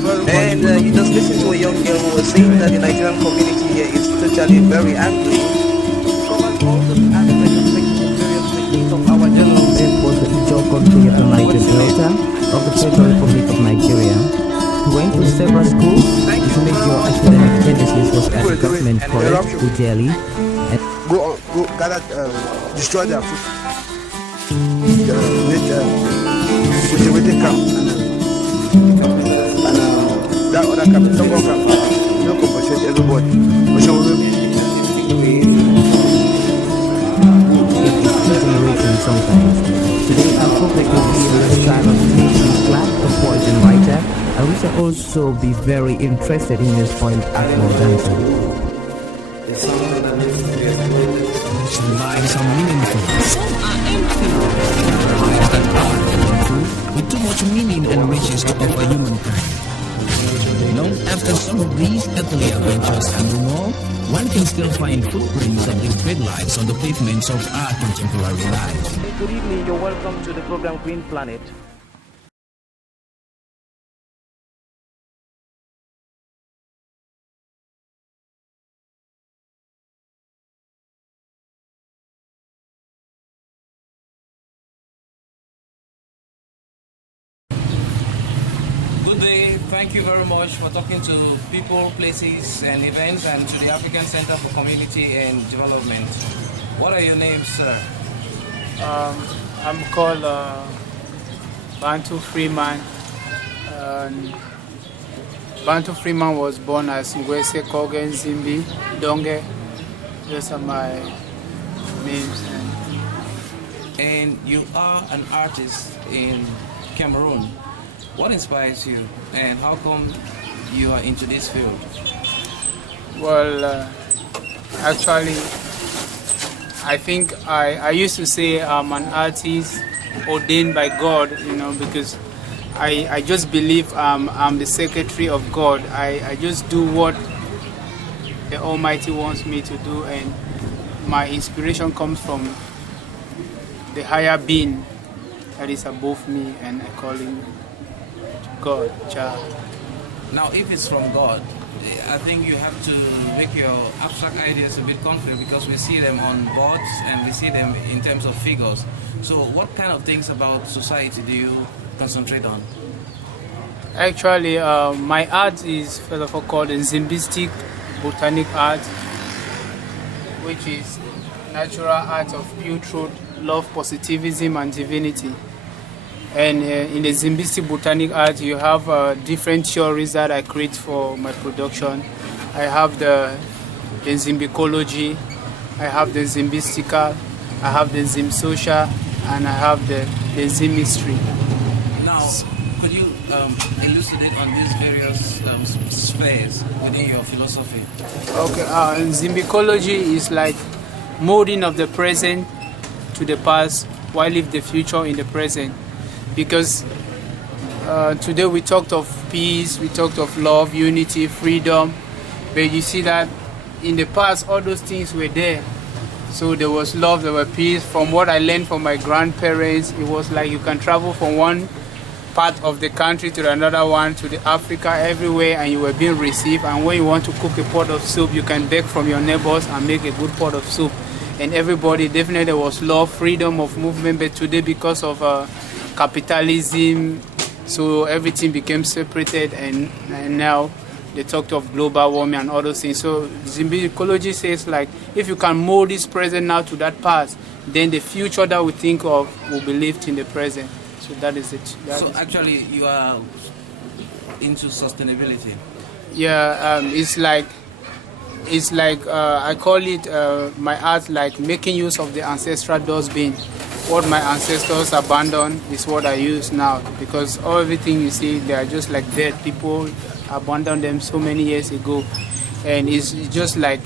And you just listen to a young girl who was saying that the Nigerian community here is totally very angry. Covers all the aspects of various techniques of our journalism. Was the future country of the Niger Delta of the Federal Republic of Nigeria. He went to several schools. His major academic genesis was at the government college in Delhi. Go gather, destroy their food. With the camp and that other camp, don't go camp. Don't compensate everybody. Sometimes. Today I hope that you'll be a style of teaching class of poet and writer. I wish I also be very interested in this point at more dancing. It's something that needs to be exploited. Provide some meaningful. Some are empty. With too much meaning and riches to offer humankind. After some of these earthly adventures and more, one can still find footprints of the great lives on the pavements of our contemporary lives. Good evening, you're welcome to the program Green Planet. Good day. Thank you very much for talking to people, places, and events, and to the African Center for Community and Development. What are your names, sir? I'm called Bantu Freeman. Bantu Freeman was born as Ngwese Kogen Zimbi Donge. Those are my names. And you are an artist in Cameroon. What inspires you, and how come you are into this field? Well, actually, I think I used to say I'm an artist ordained by God, because I just believe I'm the secretary of God. I just do what the Almighty wants me to do, and my inspiration comes from the higher being that is above me, and I call him God, child. Now, if it's from God, I think you have to make your abstract ideas a bit concrete, because we see them on boards and we see them in terms of figures. So what kind of things about society do you concentrate on? Actually, my art is first of all called Nzimbistic Botanic art, which is natural art of pure truth, love, positivism, and divinity. And in the Nzimbistic Botanic art, you have different theories that I create for my production. I have the Nzimbicology, I have the Nzimbistica, I have the Nzimsocial, and I have the Nzimmistry. Now, could you elucidate on these various spheres within your philosophy? Okay, Nzimbicology is like molding of the present to the past while leave the future in the present. Because today we talked of peace, we talked of love, unity, freedom, but you see that in the past all those things were there. So there was love, there was peace. From what I learned from my grandparents, it was like you can travel from one part of the country to another one, to the Africa, everywhere, and you were being received. And when you want to cook a pot of soup, you can beg from your neighbors and make a good pot of soup. And everybody, definitely there was love, freedom of movement, but today because of capitalism, so everything became separated, and now they talked of global warming and all those things. So Nzimbicology says, like, if you can mold this present now to that past, then the future that we think of will be lived in the present. So that is it. Actually, you are into sustainability. Yeah, it's like I call it my art, like making use of the ancestral dustbin. What my ancestors abandoned is what I use now, because everything you see, they are just like dead. People abandoned them so many years ago, and it's just like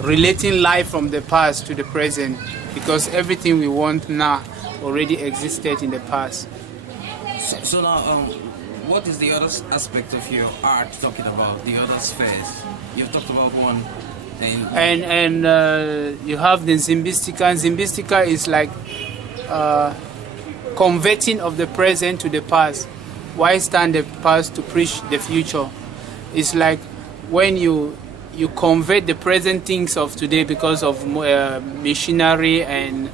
relating life from the past to the present, because everything we want now already existed in the past. So now, what is the other aspect of your art talking about, the other spheres? You've talked about one. And you have the Nzimbistica. Nzimbistica is like converting of the present to the past. why stand the past to preach the future? It's like when you convert the present things of today because of machinery and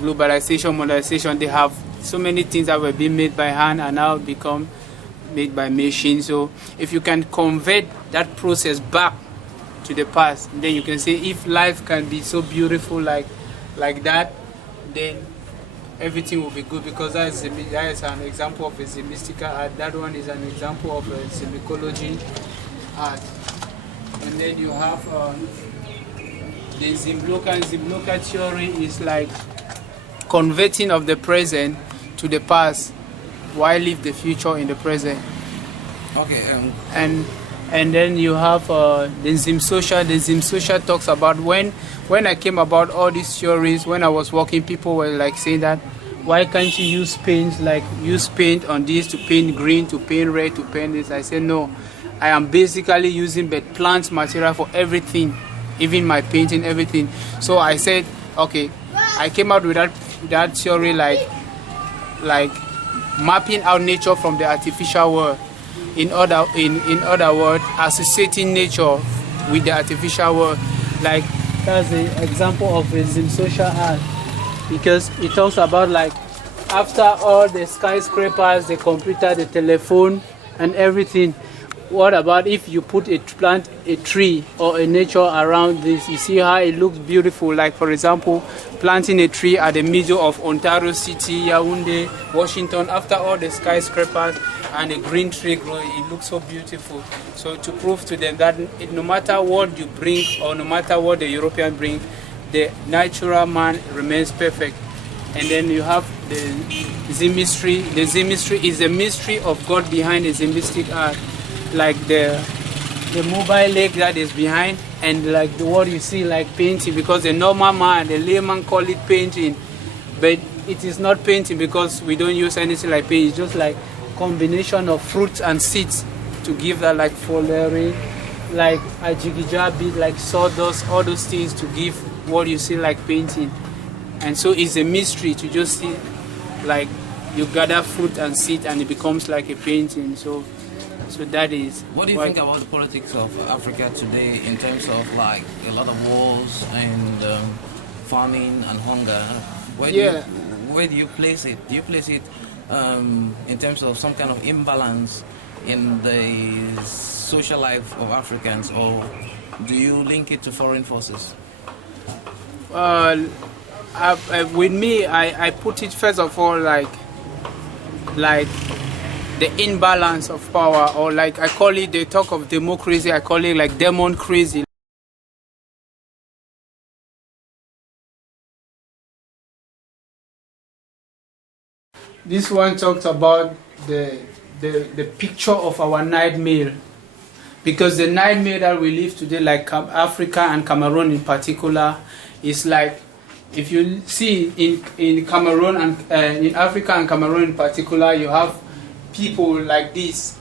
globalization, modernization. They have so many things that were being made by hand and now become made by machines. So if you can convert that process back to the past, then you can say if life can be so beautiful like that, then everything will be good, because that is an example of a Nzimbistic art. That one is an example of a Nzimbicology art. And then you have the Nzimbloka theory is like converting of the present to the past while leave the future in the present. Okay. And then you have the Nzimbsocial. The Nzimbsocial talks about when I came about all these theories, when I was working, people were like saying that, why can't you use paint, like use paint on this to paint green, to paint red, to paint this? I said, no, I am basically using plant material for everything, even my painting, everything. So I said, okay, I came out with that theory like mapping out nature from the artificial world. In other words, associating nature with the artificial world. Like that's the example of a Nzimbsocial art, because it talks about like after all the skyscrapers, the computer, the telephone, and everything. What about if you plant a tree or a nature around this? You see how it looks beautiful. Like for example, planting a tree at the middle of Ontario City, Yaoundé, Washington. After all the skyscrapers and a green tree growing, it looks so beautiful. So to prove to them that no matter what you bring or no matter what the European bring, the natural man remains perfect. And then you have the Nzimbistry. The Nzimbistry is the mystery of God behind the Nzimbistic art. Like the mobile lake that is behind, and like what you see like painting, because the normal man, the layman call it painting, but it is not painting because we don't use anything like paint. It's just like combination of fruits and seeds to give that like foliary, like a jigija bit, like sawdust, all those things to give what you see like painting. And so it's a mystery to just see like you gather fruit and seed and it becomes like a painting. So that is. What do you think about the politics of Africa today in terms of like a lot of wars and famine and hunger? Where do you place it? Do you place it in terms of some kind of imbalance in the social life of Africans, or do you link it to foreign forces? With me, I put it first of all like the imbalance of power, or like I call it, they talk of democracy, I call it like demon crazy. This one talks about the picture of our nightmare, because the nightmare that we live today, like Africa and Cameroon in particular, is like, if you see in Cameroon and in Africa and Cameroon in particular, you have people like this,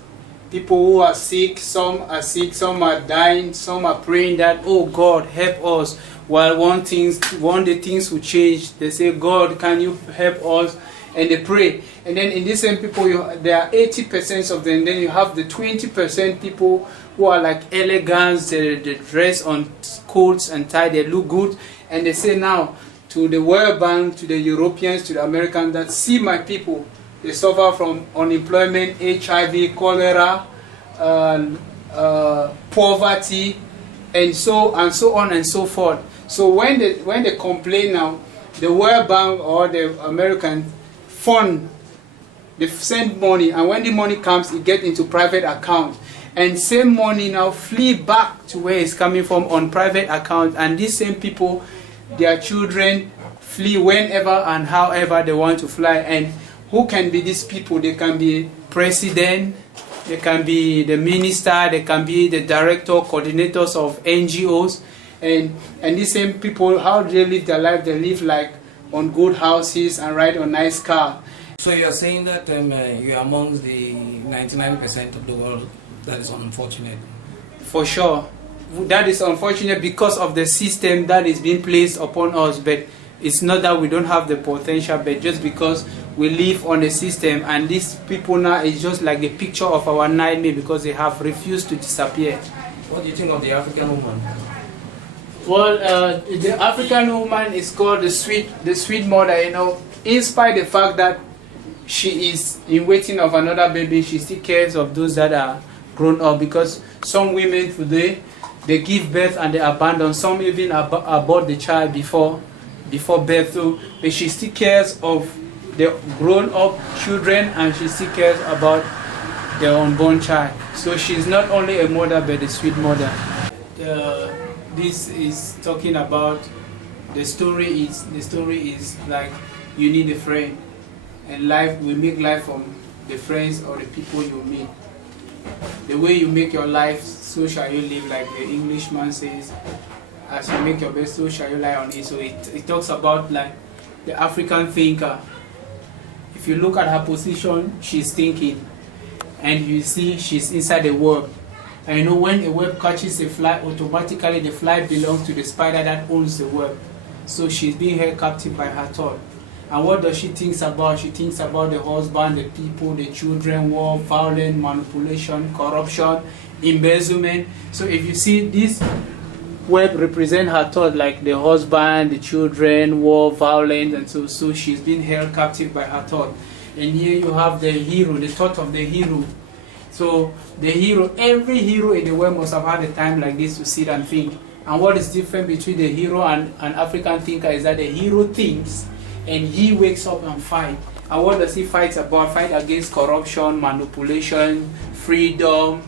people who are sick, some are dying, some are praying that, oh God, help us. While one day things will change. They say, God, can you help us? And they pray. And then in these same people, there are 80% of them. Then you have the 20% people who are like elegant, they dress on coats and tie, they look good. And they say now to the World Bank, to the Europeans, to the Americans, that see my people, they suffer from unemployment, HIV, cholera, poverty, and so on and so forth. So when they complain now, the World Bank or the American fund, they send money, and when the money comes, it gets into private account, and same money now flee back to where it's coming from on private account, and these same people, their children flee whenever and however they want to fly. And who can be these people? They can be president, they can be the minister, they can be the director, coordinators of NGOs, and these same people, how do they live their life? They live like on good houses and ride on nice car. So you are saying that you are amongst the 99% of the world. That is unfortunate. For sure. That is unfortunate because of the system that is being placed upon us, but it's not that we don't have the potential, but just because we live on a system, and these people now is just like the picture of our nightmare because they have refused to disappear. What do you think of the African woman? Well, the African woman is called the sweet mother, you know, in spite of the fact that she is in waiting of another baby, she still cares of those that are grown up, because some women today, they give birth and they abandon, some even abort the child before birth too, but she still cares of the grown up children and she still cares about the unborn child. So she's not only a mother but a sweet mother. This is talking about the story is like you need a friend, and life we make life from the friends or the people you meet. The way you make your life, so shall you live, like the Englishman says. As you make your best, so shall you lie on it. So it talks about like the African thinker. If you look at her position, she's thinking, and you see she's inside the web. And you know, when a web catches a fly, automatically the fly belongs to the spider that owns the web. So she's being held captive by her thought. And what does she think about? She thinks about the husband, the people, the children, war, violence, manipulation, corruption, embezzlement. So if you see this web represent her thought, like the husband, the children, war, violence, and so she's being held captive by her thought. And here you have the hero, the thought of the hero. So the hero, every hero in the world must have had a time like this to sit and think. And what is different between the hero and an African thinker is that the hero thinks and he wakes up and fight. And what does he fight about? Fight against corruption, manipulation, freedom,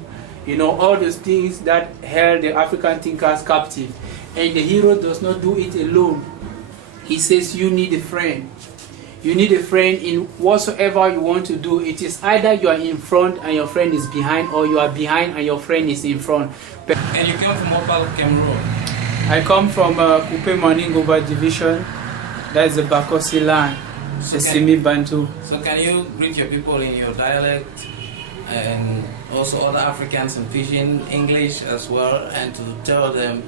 you know, all those things that held the African thinkers captive. And the hero does not do it alone. He says you need a friend. You need a friend in whatsoever you want to do. It is either you are in front and your friend is behind, or you are behind and your friend is in front. And you come from what part of Cameroon? I come from Kupe Maningoba division. That's the Bakosi land, the Semi-Bantu. So can you greet your people in your dialect, and also other Africans in Pidgin, English as well, and to tell them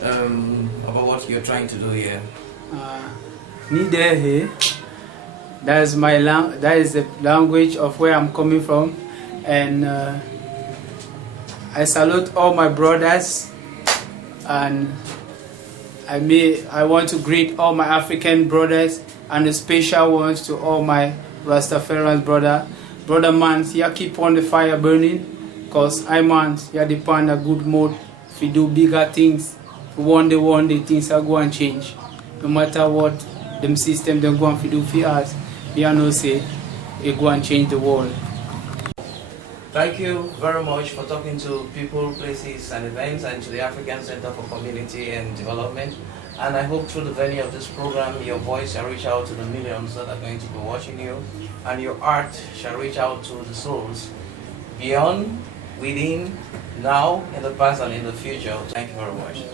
about what you're trying to do here? That is that is the language of where I'm coming from, and I salute all my brothers, and I want to greet all my African brothers, and the special ones to all my Rastafarian brother man, yeah, keep on the fire burning, cause I man, yeah, depend a good mood if you do bigger things. One day things are going to change, no matter what them system they go and do for us. We are no say it go and change the world. Thank you very much for talking to people, places and events, and to the African Center for Community and Development. And I hope through the venue of this program your voice shall reach out to the millions that are going to be watching you, and your art shall reach out to the souls beyond, within, now, in the past and in the future. Thank you very much.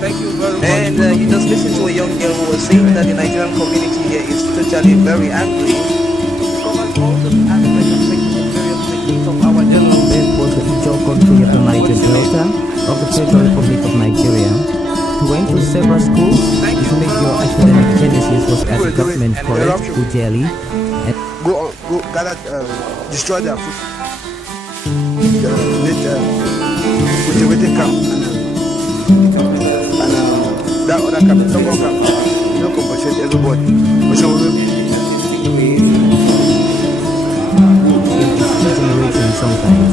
Thank you very much. And you just listened to a young girl who was saying that the Nigerian community here is totally very angry. Covers all the aspects of various techniques of our journal. This was the Ijo country of the Niger Delta of the Federal Republic of Nigeria. He went to several schools. His major academic genesis was at the government college, Ujeli. Go gather, destroy their food. Cultivating camp. That other camp, don't go camp. Don't compensate everybody. Sometimes.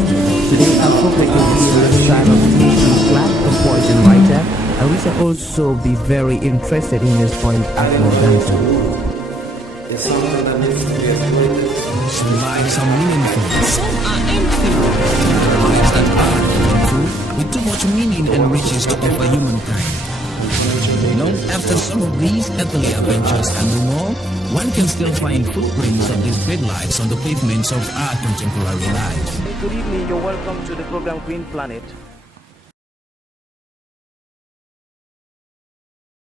Today I'm focusing on the style of teaching class, a poet and writer. I wish I also be very interested in his point Akbar dancer. Lives are meaningful. Some are empty. Lives that are meaningful, with too much meaning and riches to offer humankind. Long after some of these earthly adventures and more, one can still find footprints of these great lives on the pavements of our contemporary life. Good evening, you're welcome to the program Green Planet.